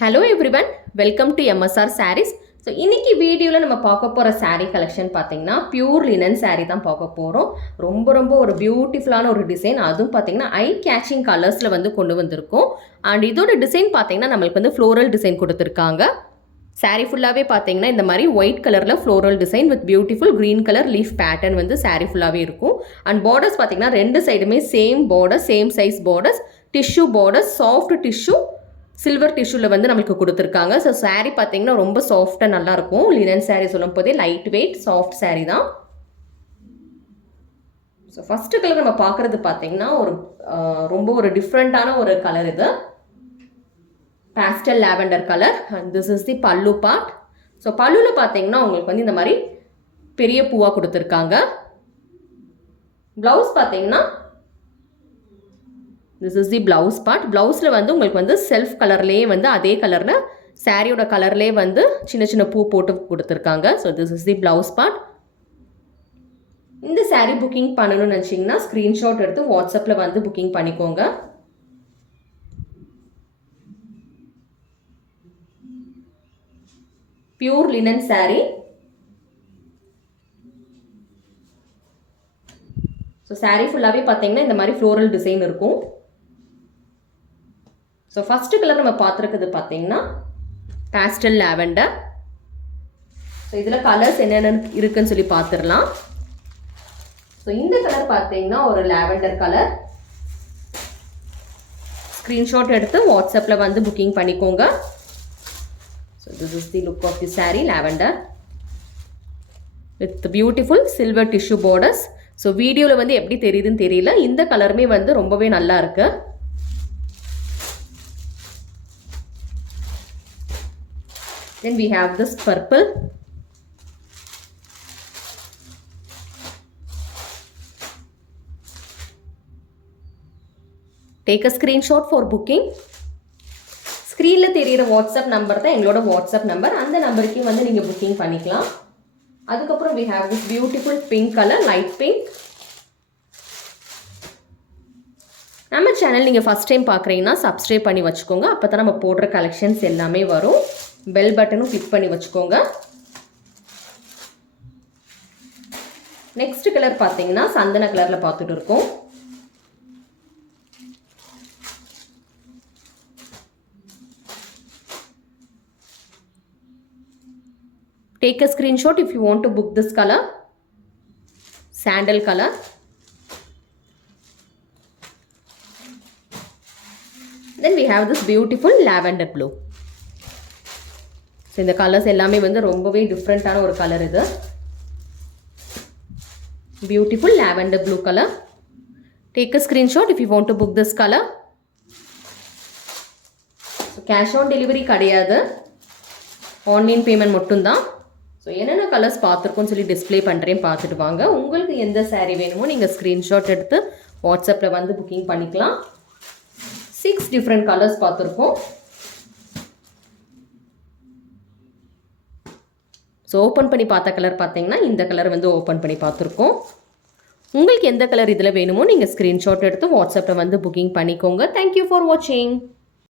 Hello everyone, welcome to MSR Sarees. So இன்றைக்கி வீடியோவில் நம்ம பார்க்க போகிற சாரீ கலெக்ஷன் பார்த்திங்கன்னா பியூர் லினன் சாரீ தான் பார்க்க போகிறோம். ரொம்ப ஒரு பியூட்டிஃபுல்லான ஒரு டிசைன், அதுவும் பார்த்திங்கன்னா ஐ கேச்சிங் கலர்ஸில் வந்து கொண்டு வந்திருக்கோம். அண்ட் இதோட டிசைன் பார்த்திங்கன்னா நம்மளுக்கு வந்து ஃப்ளோரல் டிசைன் கொடுத்துருக்காங்க. சாரீ ஃபுல்லாகவே பார்த்தீங்கன்னா இந்த மாதிரி ஒயிட் கலரில் floral design with beautiful green colour leaf pattern வந்து சாரீ ஃபுல்லாகவே இருக்கும். அண்ட் பார்டர்ஸ் பார்த்தீங்கன்னா ரெண்டு சைடுமே same border, same size borders, tissue borders, soft tissue, silver டிஷ்யூவில் வந்து நம்மளுக்கு கொடுத்துருக்காங்க. ஸோ சாரீ பார்த்தீங்கன்னா ரொம்ப சாஃப்டாக நல்லாயிருக்கும். லினன் சாரீ சொல்லும் போதே லைட் வெயிட் சாஃப்ட் சாரீ தான். ஸோ ஃபஸ்ட்டு கலர் நம்ம பார்க்குறது பார்த்தீங்கன்னா ரொம்ப ஒரு டிஃப்ரெண்ட்டான ஒரு கலர். இது pastel lavender colour and this is தி பல்லு பார்ட். ஸோ பல்லுவில் பார்த்தீங்கன்னா உங்களுக்கு வந்து இந்த மாதிரி பெரிய பூவாக கொடுத்துருக்காங்க. ப்ளவுஸ் பார்த்தீங்கன்னா this is the blouse part. ப்ளவுஸில் வந்து உங்களுக்கு வந்து செல்ஃப் கலர்லேயே வந்து அதே கலரில் சாரியோட கலர்லேயே வந்து சின்ன சின்ன பூ போட்டு கொடுத்துருக்காங்க. So this is the blouse part. இந்த சாரீ புக்கிங் பண்ணணும்னு நினச்சிங்கன்னா ஸ்க்ரீன்ஷாட் எடுத்து வாட்ஸ்அப்பில் வந்து புக்கிங் பண்ணிக்கோங்க. Pure linen sari. ஸோ சாரீ ஃபுல்லாகவே பார்த்தீங்கன்னா இந்த மாதிரி ஃப்ளோரல் டிசைன் இருக்கும். ஸோ ஃபஸ்ட்டு கலர் நம்ம பார்த்துருக்குது பார்த்தீங்கன்னா பேஸ்டல் லாவெண்டர். ஸோ இதில் கலர்ஸ் என்னென்ன இருக்குன்னு சொல்லி பார்த்துடலாம். ஸோ இந்த கலர் பார்த்தீங்கன்னா ஒரு லாவெண்டர் கலர். ஸ்க்ரீன்ஷாட் எடுத்து வாட்ஸ்அப்பில் வந்து புக்கிங் பண்ணிக்கோங்க. So this is the look of the sari lavender with beautiful silver tissue borders. So வீடியோவில் வந்து எப்படி தெரியுதுன்னு தெரியல, இந்த கலருமே வந்து ரொம்பவே நல்லா இருக்கு. Then we have this purple. Take a screenshot for booking. ஸ்க்ரீனில் தெரிகிற வாட்ஸ்அப் நம்பர் தான் எங்களோட வாட்ஸ்அப் நம்பர். அந்த நம்பருக்கு வந்து நீங்கள் புக்கிங் பண்ணிக்கலாம். அதுக்கப்புறம் we have this beautiful pink color, light pink. நம்ம சேனல் நீங்கள் ஃபஸ்ட் டைம் பார்க்குறீங்கன்னா சப்ஸ்கிரைப் பண்ணி வச்சுக்கோங்க. அப்போ தான் நம்ம போடுற கலெக்ஷன்ஸ் எல்லாமே வரும். பெல் பட்டனும் கிளிக் பண்ணி வச்சுக்கோங்க. நெக்ஸ்ட் கலர் பார்த்தீங்கன்னா சந்தன கலரில் பார்த்துட்டு இருக்கோம். Take a screenshot if you want to book this color. Sandal color. Then we have this beautiful lavender blue. So இந்த கலர்ஸ் எல்லாமே வந்து ரொம்பவே டிஃப்ரெண்ட்டான ஒரு கலர். இது beautiful lavender blue colour. Take a screenshot if you want to book this colour. So cash on delivery கிடையாது, online payment மட்டும்தான். ஸோ என்னென்ன கலர்ஸ் பார்த்துருக்கோன்னு சொல்லி டிஸ்பிளே பண்ணுறேன், பார்த்துட்டு வாங்க. உங்களுக்கு எந்த சாரீ வேணுமோ நீங்கள் ஸ்க்ரீன்ஷாட் எடுத்து வாட்ஸ்அப்பில் வந்து புக்கிங் பண்ணிக்கலாம். 6 டிஃப்ரெண்ட் கலர்ஸ் பார்த்துருக்கோம். ஸோ ஓப்பன் பண்ணி பார்த்த கலர் பார்த்தீங்கன்னா இந்த கலர் வந்து ஓப்பன் பண்ணி பார்த்துருக்கோம். உங்களுக்கு எந்த கலர் இதில் வேணுமோ நீங்கள் ஸ்க்ரீன்ஷாட் எடுத்து வாட்ஸ்அப்பில் வந்து புக்கிங் பண்ணிக்கோங்க. தேங்க்யூ ஃபார் வாட்சிங்.